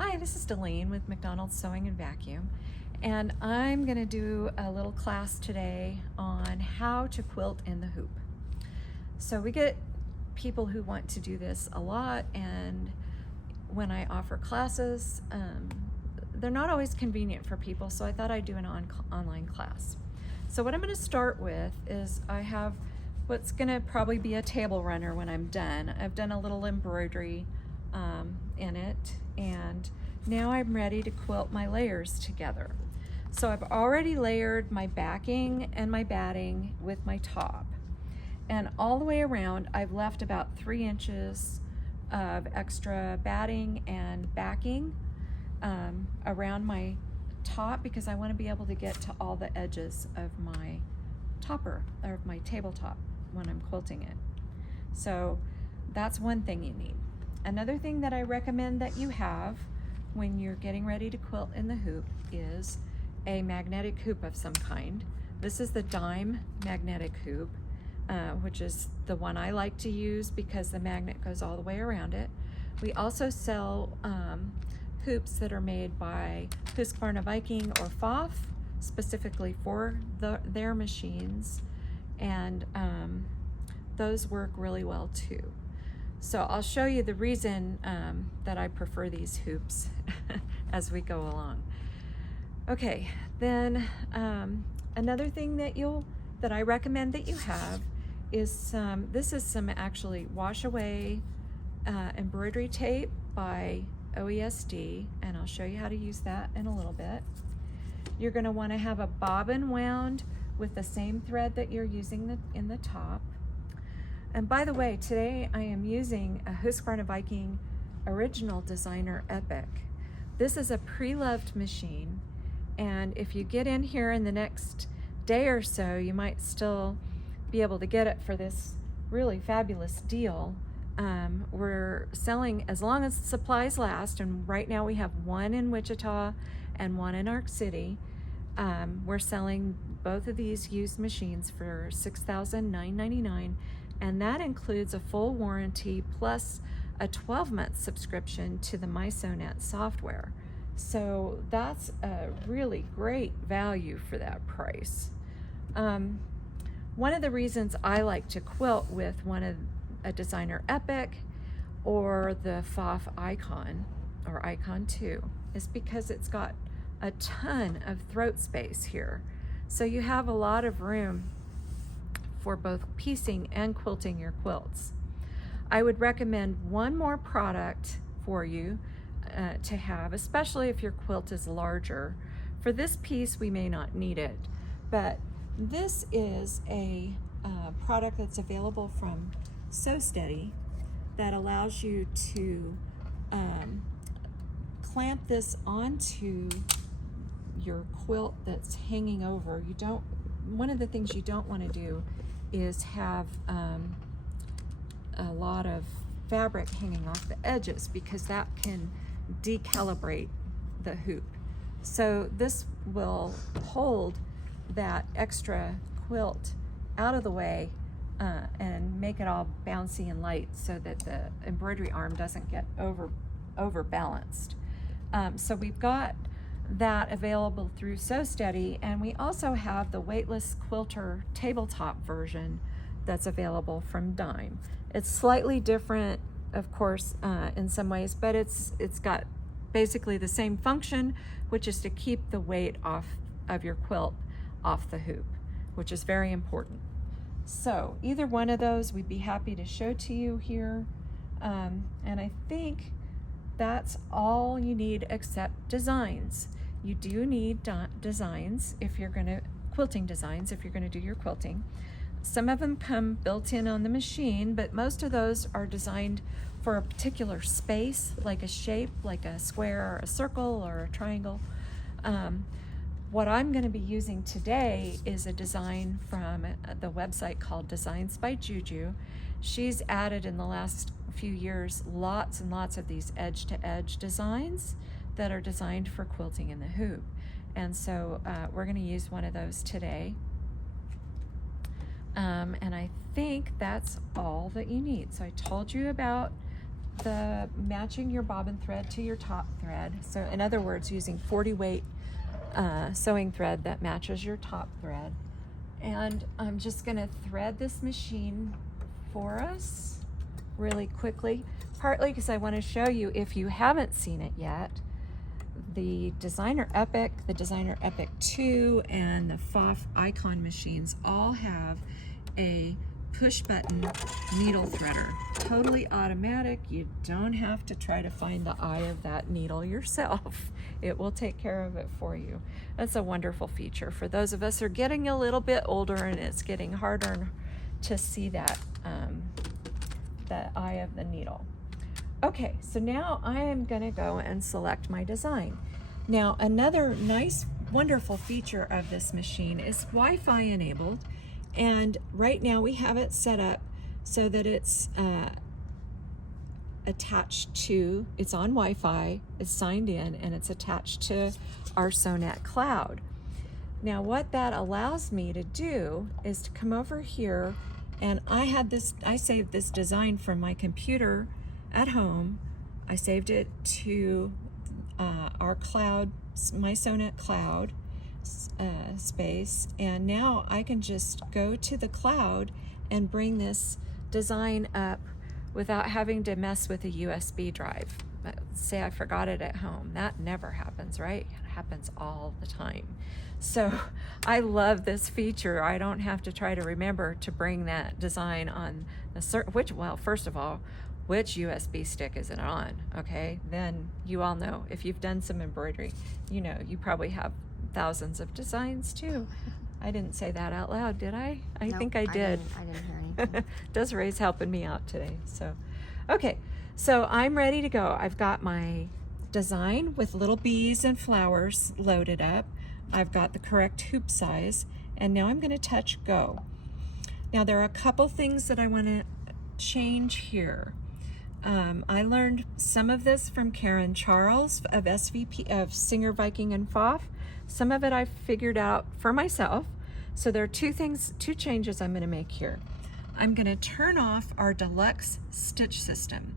Hi, this is Delene with McDonald's Sewing and Vacuum, and I'm going to do a little class today on how to quilt in the hoop. So we get people who want to do this a lot, and when I offer classes, they're not always convenient for people, so I thought I'd do an online class. So what I'm going to start with is I have what's going to probably be a table runner when I'm done. I've done a little embroidery in it, and now I'm ready to quilt my layers together. So I've already layered my backing and my batting with my top, and all the way around I've left about 3 inches of extra batting and backing around my top, because I want to be able to get to all the edges of my topper, or my tabletop, when I'm quilting it. So that's one thing you need. Another thing that I recommend that you have when you're getting ready to quilt in the hoop is a magnetic hoop of some kind. This is the Dime magnetic hoop, which is the one I like to use because the magnet goes all the way around it. We also sell hoops that are made by Husqvarna Viking or Pfaff, specifically for their machines, and those work really well too. So I'll show you the reason that I prefer these hoops as we go along. Okay, then another thing that I recommend that you have is this is some actually wash away embroidery tape by OESD, and I'll show you how to use that in a little bit. You're going to want to have a bobbin wound with the same thread that you're using in the top. And by the way, today I am using a Husqvarna Viking Original Designer Epic. This is a pre-loved machine, and if you get in here in the next day or so, you might still be able to get it for this really fabulous deal. We're selling as long as supplies last, and right now we have one in Wichita and one in Arc City. We're selling both of these used machines for $6,999, and that includes a full warranty plus a 12-month subscription to the MySewNet software. So that's a really great value for that price. One of the reasons I like to quilt with a Designer Epic or the Pfaff Icon or Icon 2 is because it's got a ton of throat space here. So you have a lot of room for both piecing and quilting your quilts. I would recommend one more product for you to have, especially if your quilt is larger. For this piece, we may not need it, but this is a product that's available from Sew Steady that allows you to clamp this onto your quilt that's hanging over. One of the things you don't want to do is have a lot of fabric hanging off the edges, because that can decalibrate the hoop. So this will hold that extra quilt out of the way and make it all bouncy and light so that the embroidery arm doesn't get overbalanced. So we've got that available through Sew Steady, and we also have the weightless quilter tabletop version that's available from Dime. It's slightly different, of course, in some ways, but it's got basically the same function, which is to keep the weight off of your quilt off the hoop, which is very important. So either one of those we'd be happy to show to you here, and I think that's all you need except designs. You do need designs if you're going to, quilting designs if you're going to do your quilting. Some of them come built in on the machine, but most of those are designed for a particular space, like a shape, like a square or a circle or a triangle. What I'm going to be using today is a design from the website called Designs by Juju. She's added in the last few years lots and lots of these edge-to-edge designs that are designed for quilting in the hoop. And so we're going to use one of those today. And I think that's all that you need. So I told you about matching your bobbin thread to your top thread. So in other words, using 40 weight sewing thread that matches your top thread. And I'm just gonna thread this machine for us really quickly, partly because I want to show you, if you haven't seen it yet, the Designer Epic 2, and the Pfaff Icon machines all have a push button needle threader. Totally automatic. You don't have to try to find the eye of that needle yourself. It will take care of it for you. That's a wonderful feature for those of us who are getting a little bit older and it's getting harder to see that the eye of the needle. Okay, so now I am going to go and select my design. Now, another nice, wonderful feature of this machine is Wi-Fi enabled, and right now we have it set up so that it's attached to, it's on Wi-Fi, it's signed in, and it's attached to our Sewnet Cloud. Now, what that allows me to do is to come over here, and I saved this design from my computer at home. I saved it to our cloud, my Sewnet Cloud space, and now I can just go to the cloud and bring this design up without having to mess with a USB drive. Say I forgot it at home. That never happens, right? It happens all the time. So I love this feature. I don't have to try to remember to bring that design on a certain, well, first of all, which USB stick is it on? Okay, then you all know, if you've done some embroidery, you know, you probably have thousands of designs too. I didn't say that out loud, did I? I think I did. I didn't hear anything. Desiree's helping me out today. So, okay, so I'm ready to go. I've got my design with little bees and flowers loaded up. I've got the correct hoop size, and now I'm going to touch go. Now there are a couple things that I want to change here. I learned some of this from Karen Charles of SVP of Singer, Viking, and Pfaff. Some of it I figured out for myself. So there are two changes I'm going to make here. I'm going to turn off our deluxe stitch system.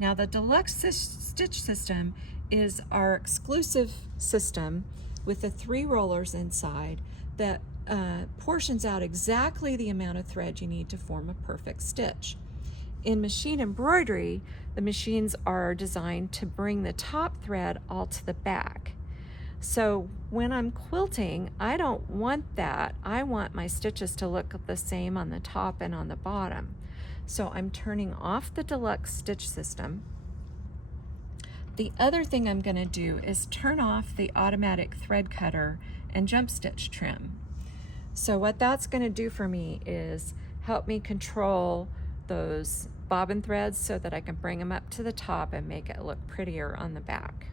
Now the deluxe stitch system is our exclusive system with the 3 rollers inside that portions out exactly the amount of thread you need to form a perfect stitch. In machine embroidery, the machines are designed to bring the top thread all to the back. So when I'm quilting, I don't want that. I want my stitches to look the same on the top and on the bottom. So I'm turning off the deluxe stitch system. The other thing I'm going to do is turn off the automatic thread cutter and jump stitch trim. So what that's going to do for me is help me control those bobbin threads so that I can bring them up to the top and make it look prettier on the back.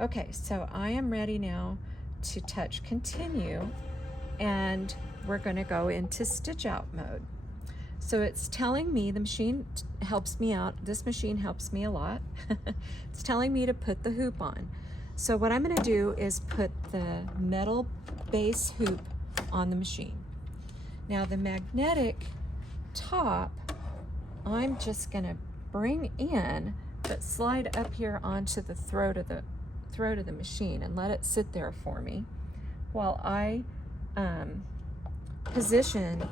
Okay, so I am ready now to touch continue, and we're going to go into stitch out mode. So it's telling me, the machine helps me out. This machine helps me a lot. It's telling me to put the hoop on. So what I'm going to do is put the metal base hoop on the machine. Now the magnetic top, I'm just going to bring in, but slide up here onto the throat of the machine and let it sit there for me while I position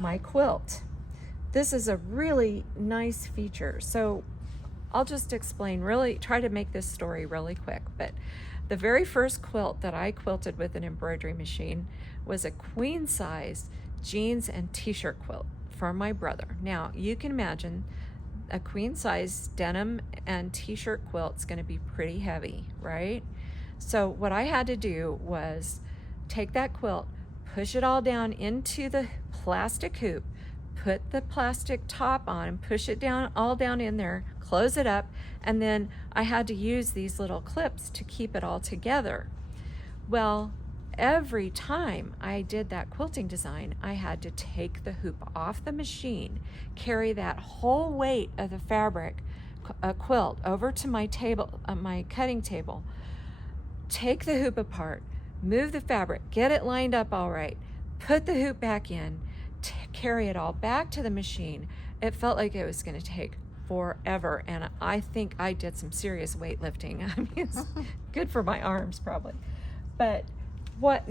my quilt. This is a really nice feature. So I'll just explain, really try to make this story really quick, but the very first quilt that I quilted with an embroidery machine was a queen size jeans and t-shirt quilt for my brother. Now you can imagine a queen size denim and t-shirt quilt is going to be pretty heavy, right? So what I had to do was take that quilt, push it all down into the plastic hoop, put the plastic top on and push it down, all down in there, close it up, and then I had to use these little clips to keep it all together. Well, every time I did that quilting design, I had to take the hoop off the machine, carry that whole weight of the fabric, quilt, over to my table, my cutting table, take the hoop apart, move the fabric, get it lined up all right, put the hoop back in, carry it all back to the machine. It felt like it was going to take forever, and I think I did some serious weightlifting. I mean, it's good for my arms probably. But what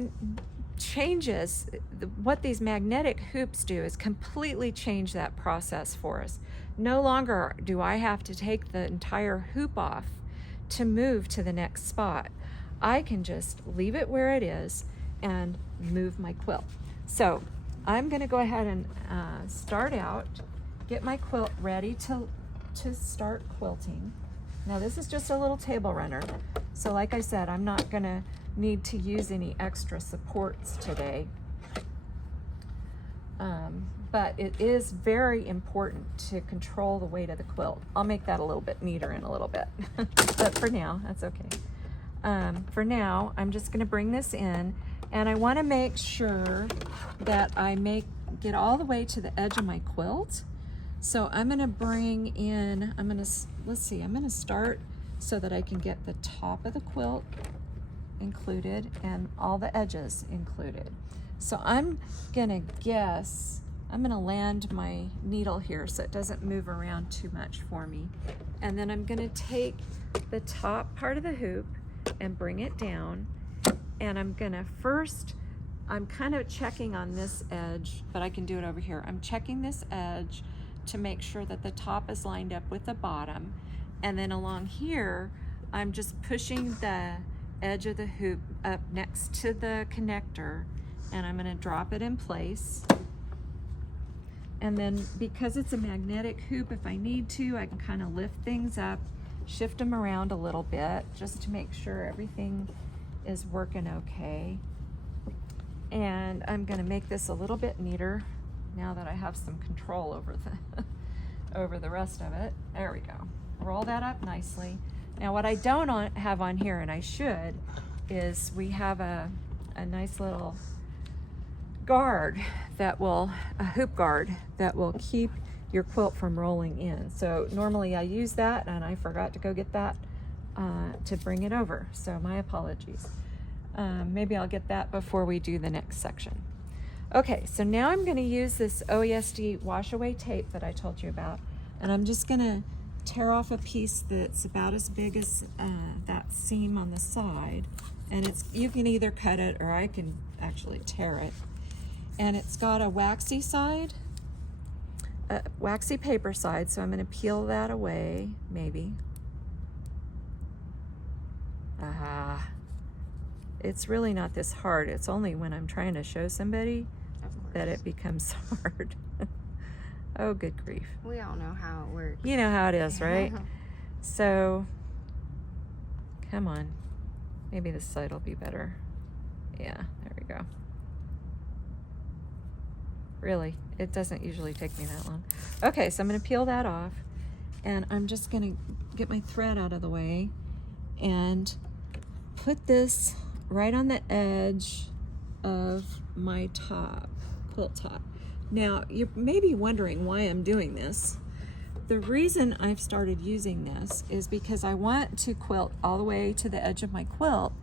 changes, what these magnetic hoops do is completely change that process for us. No longer do I have to take the entire hoop off to move to the next spot. I can just leave it where it is and move my quilt. So I'm going to go ahead and start out, get my quilt ready to start quilting. Now this is just a little table runner. So like I said, I'm not going to need to use any extra supports today. But it is very important to control the weight of the quilt. I'll make that a little bit neater in a little bit, but for now, that's okay. For now, I'm just gonna bring this in, and I wanna make sure that I get all the way to the edge of my quilt. So I'm gonna bring in, I'm gonna start so that I can get the top of the quilt included and all the edges included. So I'm gonna land my needle here so it doesn't move around too much for me. And then I'm gonna take the top part of the hoop and bring it down. And I'm kind of checking on this edge, but I can do it over here. I'm checking this edge to make sure that the top is lined up with the bottom. And then along here, I'm just pushing the edge of the hoop up next to the connector, and I'm gonna drop it in place. And then because it's a magnetic hoop, if I need to, I can kind of lift things up, shift them around a little bit just to make sure everything is working okay. And I'm gonna make this a little bit neater now that I have some control over the rest of it. There we go. Roll that up nicely. Now what I don't have on here, and I should, is we have a nice little guard a hoop guard that will keep your quilt from rolling in. So normally I use that, and I forgot to go get that to bring it over. So my apologies. Maybe I'll get that before we do the next section. Okay, so now I'm gonna use this OESD wash away tape that I told you about, and I'm just gonna tear off a piece that's about as big as that seam on the side. And you can either cut it or I can actually tear it. And it's got a waxy side, a waxy paper side, so I'm gonna peel that away, maybe. Aha. It's really not this hard. It's only when I'm trying to show somebody that it becomes hard. Oh, good grief. We all know how it works. You know how it is, right? So, come on. Maybe this side will be better. Yeah, there we go. Really, it doesn't usually take me that long. Okay, so I'm gonna peel that off, and I'm just gonna get my thread out of the way and put this right on the edge of my quilt top. Now, you may be wondering why I'm doing this. The reason I've started using this is because I want to quilt all the way to the edge of my quilt,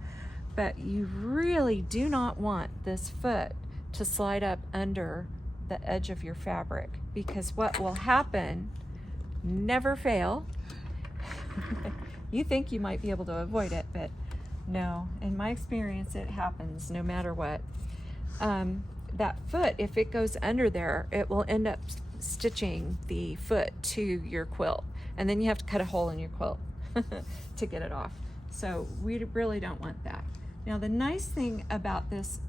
but you really do not want this foot to slide up under the edge of your fabric, because what will happen, never fail, you think you might be able to avoid it, but no, in my experience, it happens no matter what. That foot, if it goes under there, it will end up stitching the foot to your quilt, and then you have to cut a hole in your quilt to get it off. So we really don't want that. Now the nice thing about this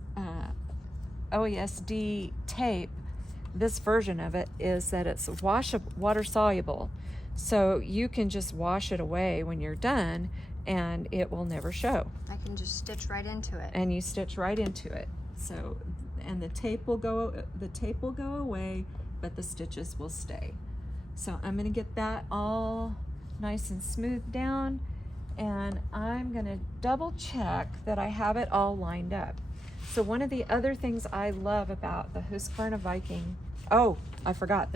OESD tape, this version of it, is that it's water soluble, so you can just wash it away when you're done and it will never show. I can just stitch right into it. And you stitch right into it. So, and the tape will go away, but the stitches will stay. So I'm gonna get that all nice and smooth down, and I'm gonna double check that I have it all lined up. So one of the other things I love about the Husqvarna Viking, oh, I forgot,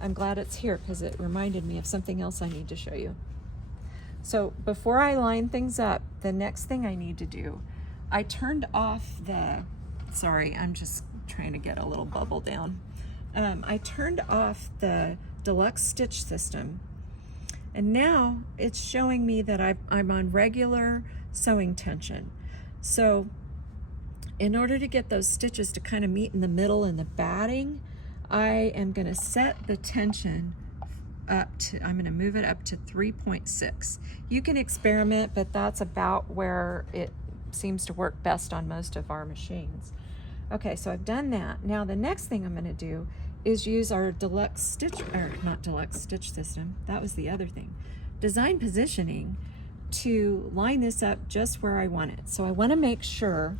I'm glad it's here because it reminded me of something else I need to show you. So before I line things up, the next thing I need to do, I turned off sorry, I'm just trying to get a little bubble down. I turned off the deluxe stitch system And now it's showing me that I'm on regular sewing tension. So in order to get those stitches to kind of meet in the middle in the batting, I am going to set the tension up to, I'm going to move it up to 3.6. You can experiment, but that's about where it seems to work best on most of our machines. Okay, so I've done that. Now the next thing I'm going to do is use our deluxe stitch, or not deluxe stitch system, that was the other thing, design positioning, to line this up just where I want it. So I want to make sure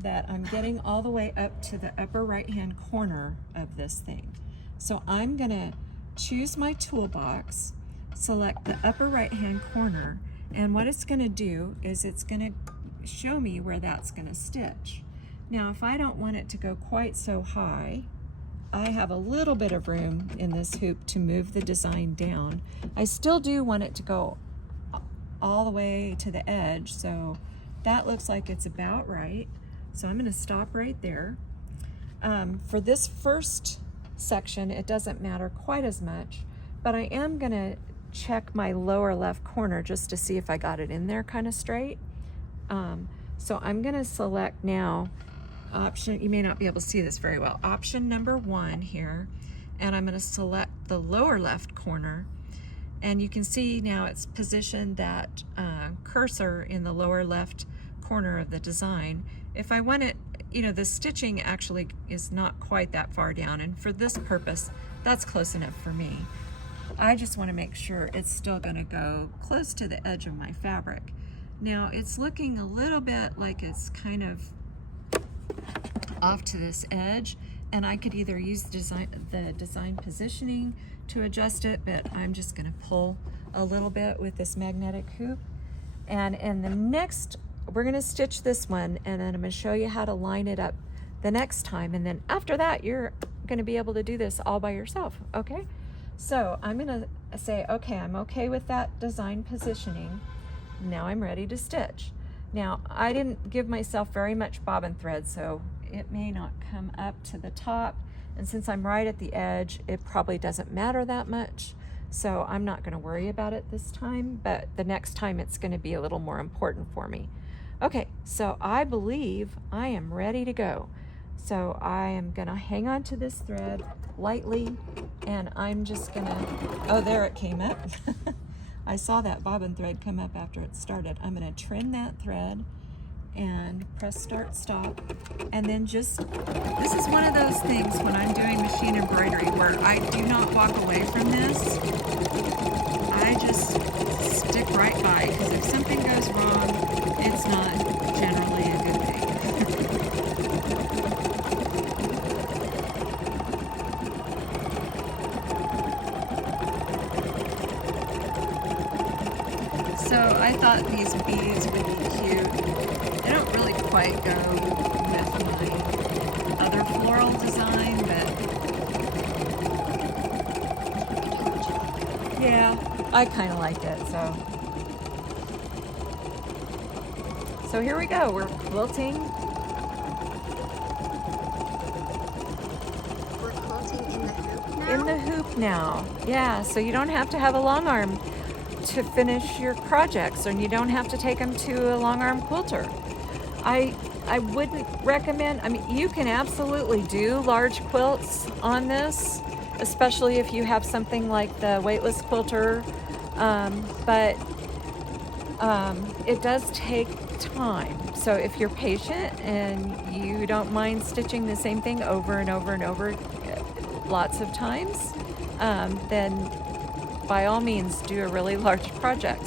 that I'm getting all the way up to the upper right hand corner of this thing. So I'm going to choose my toolbox, select the upper right hand corner, and what it's going to do is it's going to show me where that's going to stitch. Now if I don't want it to go quite so high, I have a little bit of room in this hoop to move the design down. I still do want it to go all the way to the edge, so that looks like it's about right. So I'm going to stop right there. For this first section, it doesn't matter quite as much, but I am going to check my lower left corner just to see if I got it in there kind of straight. So I'm going to select now option, you may not be able to see this very well, option number 1 here, and I'm going to select the lower left corner, and you can see now it's positioned that cursor in the lower left corner of the design. If I want it, you know, the stitching actually is not quite that far down, and for this purpose that's close enough for me. I just want to make sure it's still going to go close to the edge of my fabric. Now it's looking a little bit like it's kind of off to this edge, and I could either use the design positioning to adjust it, but I'm just going to pull a little bit with this magnetic hoop. And in the next, we're going to stitch this one, and then I'm going to show you how to line it up the next time, and then after that you're going to be able to do this all by yourself. Okay, so I'm going to say, okay, I'm okay with that design positioning. Now I'm ready to stitch. Now I didn't give myself very much bobbin thread, so it may not come up to the top, and since I'm right at the edge, it probably doesn't matter that much, so I'm not going to worry about it this time, but the next time it's going to be a little more important for me. Okay, so I believe I am ready to go. So I am going to hang on to this thread lightly, and I'm just going to, oh, there it came up. I saw that bobbin thread come up after it started. I'm going to trim that thread and press start stop, and then just, this is one of those things when I'm doing machine embroidery where I do not walk away from this. I just stick right by, because if something goes wrong, it's not generally a good thing. So I thought these beads would be cute. They don't really quite go with my other floral design, but yeah, I kind of like it. So here we go. We're quilting. We're quilting in the hoop now? In the hoop now. Yeah, so you don't have to have a long arm to finish your projects, and you don't have to take them to a long arm quilter. I wouldn't recommend, I mean, you can absolutely do large quilts on this, especially if you have something like the weightless quilter, but it does take time. So if you're patient and you don't mind stitching the same thing over and over and over lots of times, then by all means do a really large project.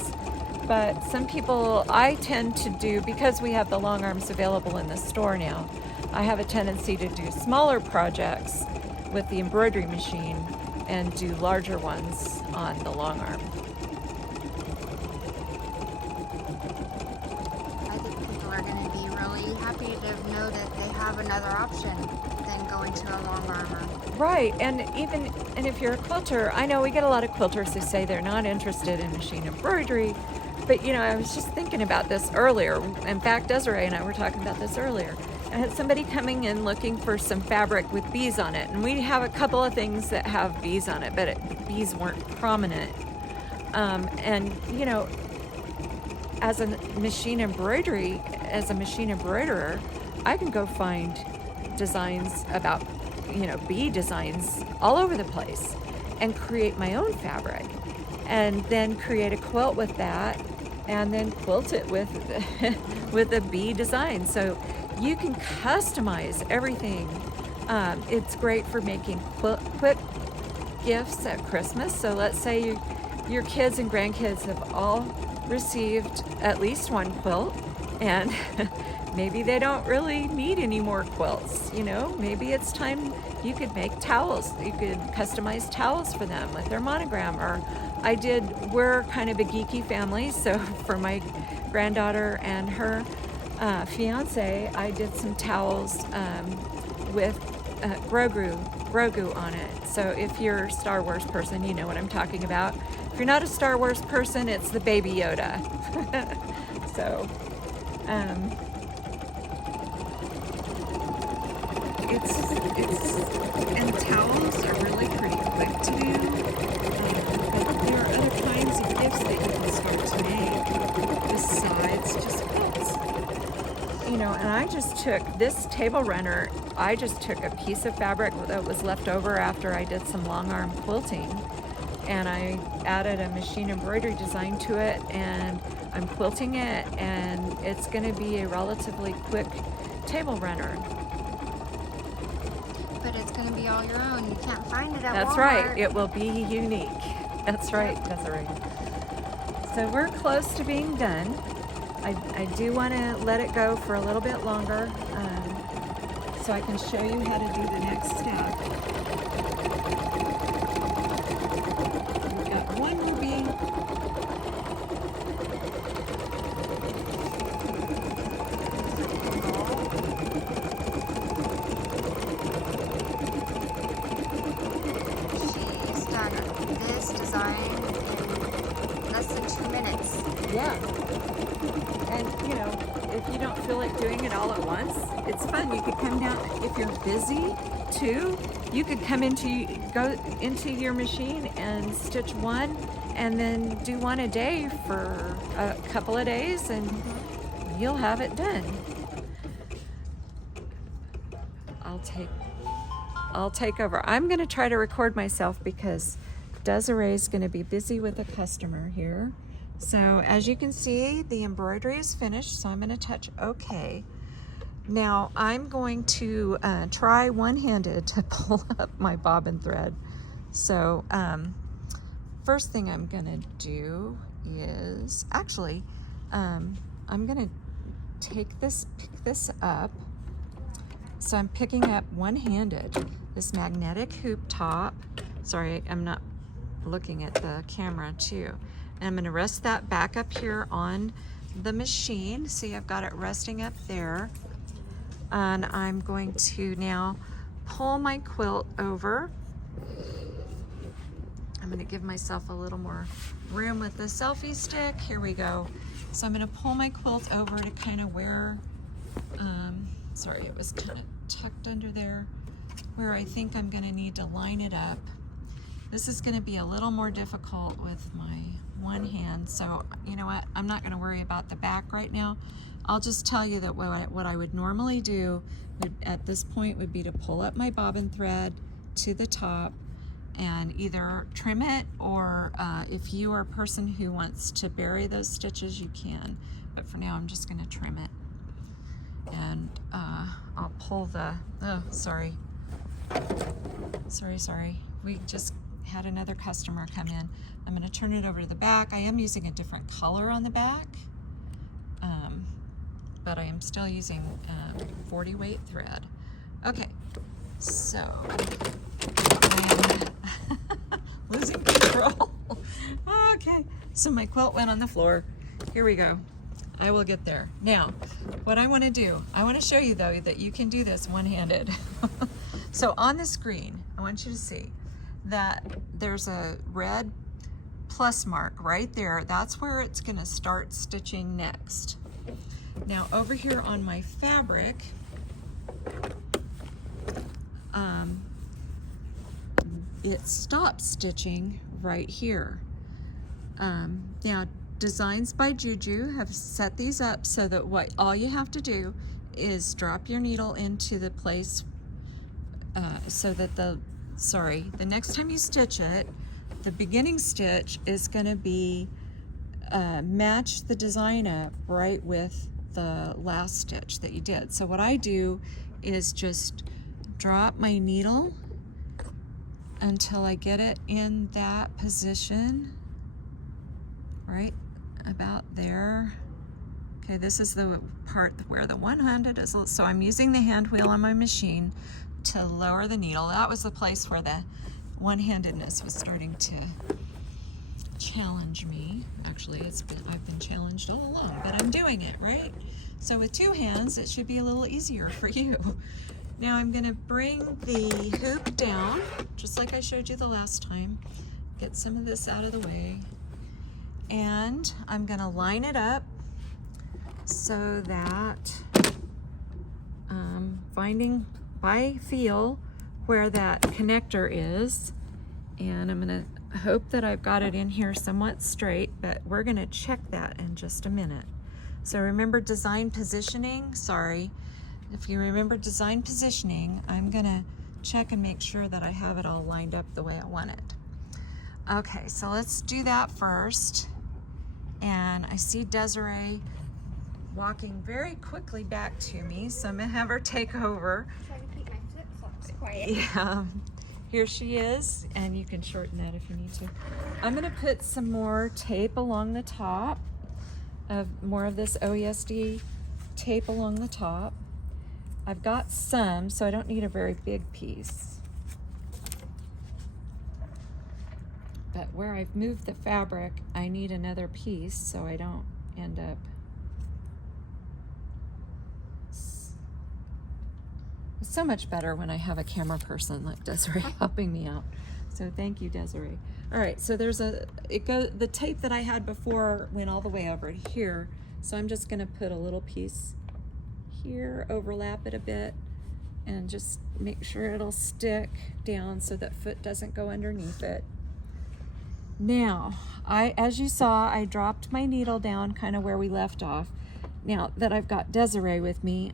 But some people, I tend to do, because we have the long arms available in the store now, I have a tendency to do smaller projects with the embroidery machine and do larger ones on the long arm. I think people are going to be really happy to know that they have another option than going to a long armor. Right, and if you're a quilter, I know we get a lot of quilters who say they're not interested in machine embroidery, but you know, I was just thinking about this earlier. In fact, Desiree and I were talking about this earlier. I had somebody coming in looking for some fabric with bees on it, and we have a couple of things that have bees on it, but bees weren't prominent. And you know, as a machine embroiderer, I can go find designs about, you know, bee designs all over the place and create my own fabric, and then create a quilt with that, and then quilt it with with a bee design. So you can customize everything. It's great for making quick gifts at Christmas. So let's say your kids and grandkids have all received at least one quilt, and maybe they don't really need any more quilts. You know, maybe it's time you could make towels. You could customize towels for them with their monogram. Or we're kind of a geeky family, so for my granddaughter and her fiance, I did some towels with Grogu on it. So if you're a Star Wars person, you know what I'm talking about. If you're not a Star Wars person, it's the Baby Yoda. So and towels are really pretty quick to do. But there are other kinds of gifts that you can start to make besides just quilts. You know, and I just took this table runner. I just took a piece of fabric that was left over after I did some long arm quilting, and I added a machine embroidery design to it, and I'm quilting it, and it's going to be a relatively quick table runner. But it's going to be all your own. You can't find it at That's Walmart. right. It will be unique. That's right. That's right. So we're close to being done. I do want to let it go for a little bit longer, so I can show you how to do the next step. We've got one more bee. She's done this design in less than 2 minutes. Yeah. And, you know, if you don't feel like doing it all at once, it's fun. You could come down, if you're busy too, you could go into your machine and stitch one, and then do one a day for a couple of days, and you'll have it done. I'll take over. I'm going to try to record myself because Desiree's going to be busy with a customer here. So as you can see, the embroidery is finished, so I'm going to touch OK. Now I'm going to try one-handed to pull up my bobbin thread. So first thing I'm going to do is, actually, I'm going to pick this up. So I'm picking up one-handed this magnetic hoop top. Sorry, I'm not looking at the camera too. And I'm going to rest that back up here on the machine. See, I've got it resting up there. And I'm going to now pull my quilt over. I'm going to give myself a little more room with the selfie stick. Here we go. So I'm going to pull my quilt over to kind of where, sorry, it was kind of tucked under there, where I think I'm going to need to line it up. This is going to be a little more difficult with my one hand, so you know what, I'm not going to worry about the back right now. I'll just tell you that what I would normally do at this point would be to pull up my bobbin thread to the top and either trim it, or if you are a person who wants to bury those stitches, you can, but for now I'm just going to trim it. And I'll pull the, oh, sorry, we just had another customer come in. I'm going to turn it over to the back. I am using a different color on the back, but I am still using 40 weight thread. Okay, so I am losing control. Okay, so my quilt went on the floor. Here we go. I will get there. Now, what I want to do, I want to show you though that you can do this one-handed. So on the screen, I want you to see that there's a red plus mark right there. That's where it's going to start stitching next. Now over here on my fabric, it stops stitching right here. Now, Designs by Juju have set these up so that all you have to do is drop your needle into the place so that the next time you stitch it, the beginning stitch is going to be match the design up right with the last stitch that you did. So what I do is just drop my needle until I get it in that position, right about there. Okay, this is the part where the one-handed is, so I'm using the hand wheel on my machine to lower the needle. That was the place where the one-handedness was starting to challenge me. Actually, I've been challenged all along, but I'm doing it, right? So with two hands, it should be a little easier for you. Now I'm gonna bring the hoop down, just like I showed you the last time. Get some of this out of the way. And I'm gonna line it up so that finding by feel where that connector is, and I'm gonna hope that I've got it in here somewhat straight, but we're gonna check that in just a minute. So remember design positioning? Sorry. If you remember design positioning, I'm gonna check and make sure that I have it all lined up the way I want it. Okay, so let's do that first. And I see Desiree walking very quickly back to me, so I'm gonna have her take over. Try to keep my flip-flops quiet. Yeah, here she is, and you can shorten that if you need to. I'm gonna put some more tape along the top, more of this OESD tape along the top. I've got some, so I don't need a very big piece. But where I've moved the fabric, I need another piece so I don't end up. It's so much better when I have a camera person like Desiree helping me out. So thank you, Desiree. All right, so there's the tape that I had before went all the way over here. So I'm just gonna put a little piece here, overlap it a bit, and just make sure it'll stick down so that foot doesn't go underneath it. Now, as you saw, I dropped my needle down kind of where we left off. Now that I've got Desiree with me,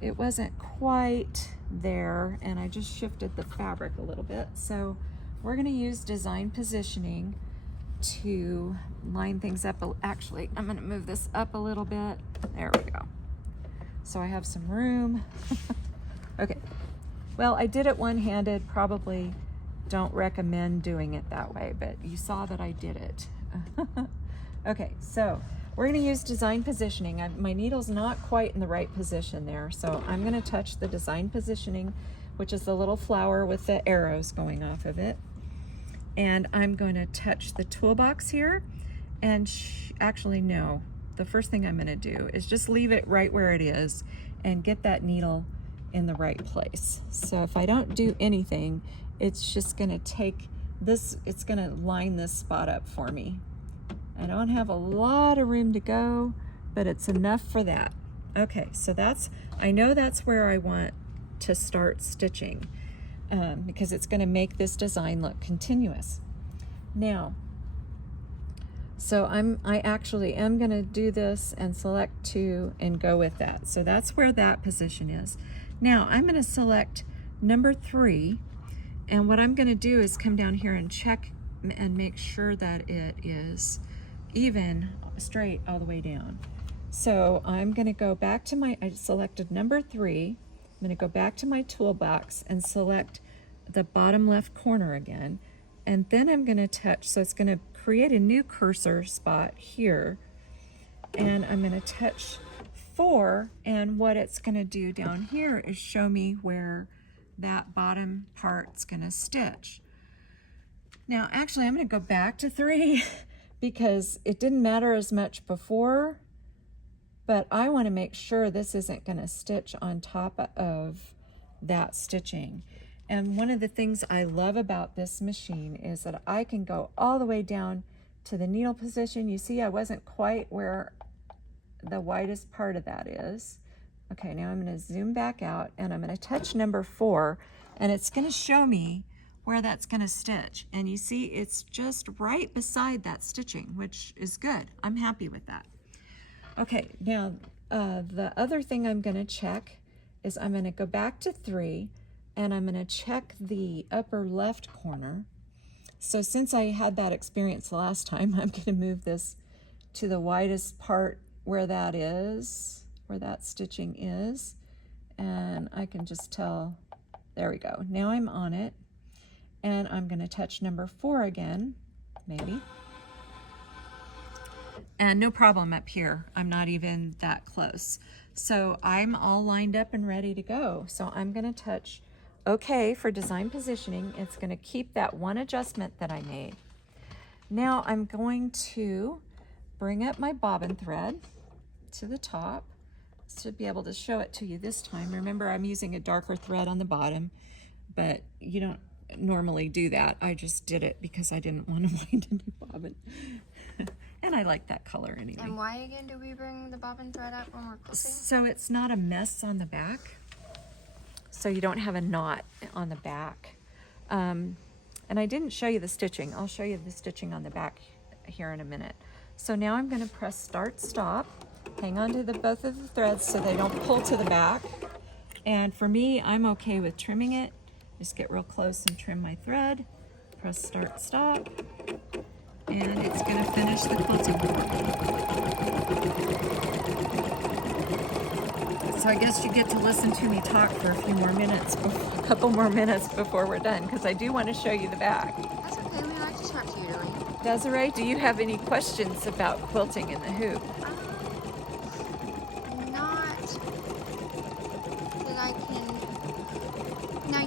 it wasn't quite there, and I just shifted the fabric a little bit. So we're gonna use design positioning to line things up. Actually, I'm gonna move this up a little bit. There we go. So I have some room. Okay, well, I did it one-handed. Probably don't recommend doing it that way, but you saw that I did it. Okay, so we're gonna use design positioning. My needle's not quite in the right position there, so I'm gonna touch the design positioning, which is the little flower with the arrows going off of it. And I'm going to touch the toolbox here, and actually no, the first thing I'm gonna do is just leave it right where it is and get that needle in the right place. So if I don't do anything, it's just gonna take this, it's gonna line this spot up for me. I don't have a lot of room to go, but it's enough for that. Okay, so I know that's where I want to start stitching because it's gonna make this design look continuous. Now, so I actually am gonna do this and select 2 and go with that. So that's where that position is. Now I'm gonna select number 3, and what I'm gonna do is come down here and check and make sure that it is even straight all the way down. So I'm gonna go back to I selected number 3. I'm gonna go back to my toolbox and select the bottom left corner again. And then I'm gonna touch, so it's gonna create a new cursor spot here. And I'm gonna touch 4, and what it's gonna do down here is show me where that bottom part's gonna stitch. Now, actually, I'm gonna go back to 3 because it didn't matter as much before, but I wanna make sure this isn't gonna stitch on top of that stitching. And one of the things I love about this machine is that I can go all the way down to the needle position. You see, I wasn't quite where the widest part of that is. Okay, now I'm gonna zoom back out and I'm gonna touch number 4, and it's gonna show me where that's going to stitch. And you see it's just right beside that stitching, which is good. I'm happy with that. Okay, now the other thing I'm going to check is I'm going to go back to 3 and I'm going to check the upper left corner. So since I had that experience the last time, I'm going to move this to the widest part where that is, where that stitching is. And I can just tell, there we go. Now I'm on it. And I'm going to touch number 4 again, maybe. And no problem up here. I'm not even that close. So I'm all lined up and ready to go. So I'm going to touch OK for design positioning. It's going to keep that one adjustment that I made. Now I'm going to bring up my bobbin thread to the top to be able to show it to you this time. Remember, I'm using a darker thread on the bottom, but you don't normally do that. I just did it because I didn't want to wind a new bobbin. And I like that color anyway. And why again do we bring the bobbin thread up when we're quilting? So it's not a mess on the back. So you don't have a knot on the back. And I didn't show you the stitching. I'll show you the stitching on the back here in a minute. So now I'm going to press start, stop. Hang on to both of the threads so they don't pull to the back. And for me, I'm okay with trimming it. Just get real close and trim my thread. Press start, stop. And it's going to finish the quilting for me. So I guess you get to listen to me talk for a few more minutes, a couple more minutes before we're done, because I do want to show you the back. That's okay. We like to talk to you, Lily. Desiree, do you have any questions about quilting in the hoop? Not that I can. Now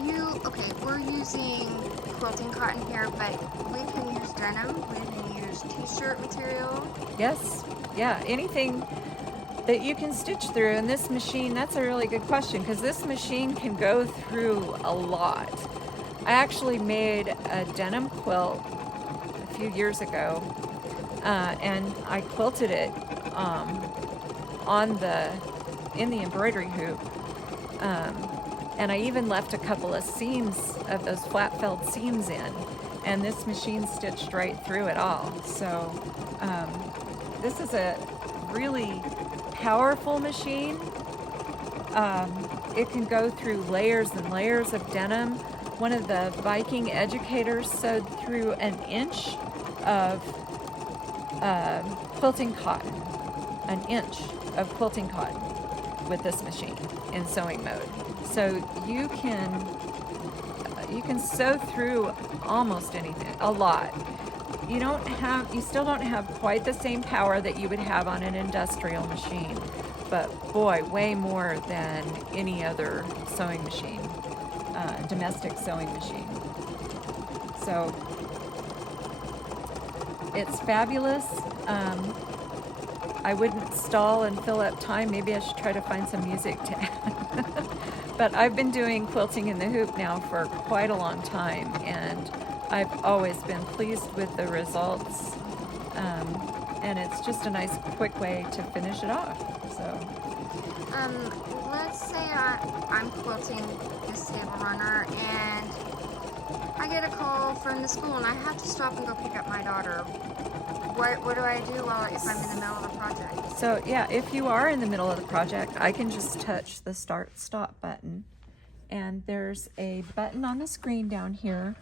okay, we're using quilting cotton here, but we can use denim. We can use t-shirt material. Yes, yeah, anything that you can stitch through. And this machine, that's a really good question, because this machine can go through a lot. I actually made a denim quilt a few years ago, and I quilted it in the embroidery hoop. And I even left a couple of seams of those flat felled seams in, and this machine stitched right through it all. So this is a really powerful machine. It can go through layers and layers of denim. One of the Viking educators sewed through an inch of quilting cotton, an inch of quilting cotton with this machine in sewing mode. So you can sew through almost anything, a lot. You still don't have quite the same power that you would have on an industrial machine, but boy, way more than any other sewing machine, domestic sewing machine. So it's fabulous. I wouldn't stall and fill up time. Maybe I should try to find some music to add. But I've been doing quilting in the hoop now for quite a long time, and I've always been pleased with the results. And it's just a nice, quick way to finish it off. So, let's say I'm quilting this table runner, and I get a call from the school, and I have to stop and go pick up my daughter. What do I do if I'm in the middle of the project? So yeah, if you are in the middle of the project, I can just touch the start stop button, and there's a button on the screen down here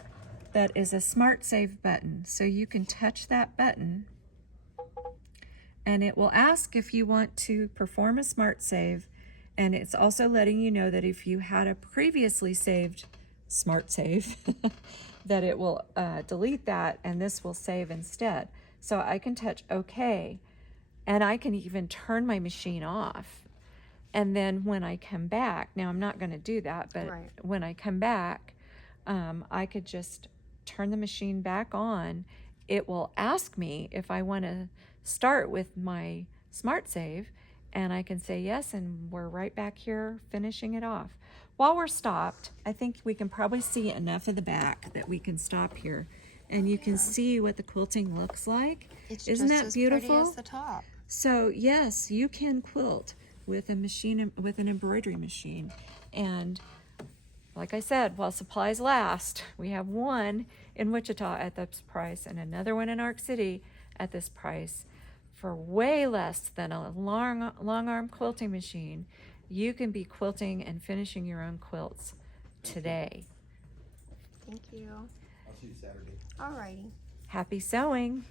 that is a Smart Save button. So you can touch that button and it will ask if you want to perform a Smart Save, and it's also letting you know that if you had a previously saved Smart Save that it will delete that and this will save instead. So I can touch OK, and I can even turn my machine off. And then when I come back, now I'm not going to do that, but Right. When I come back, I could just turn the machine back on. It will ask me if I want to start with my Smart Save, and I can say yes, and we're right back here finishing it off. While we're stopped, I think we can probably see enough of the back that we can stop here. And you can see what the quilting looks like. Isn't that as beautiful? pretty as the top. So yes, you can quilt with a machine, with an embroidery machine. And like I said, while supplies last, we have one in Wichita at this price and another one in Arc City at this price for way less than a long arm quilting machine. You can be quilting and finishing your own quilts today. Thank you. I'll see you Saturday. Alrighty. Happy sewing!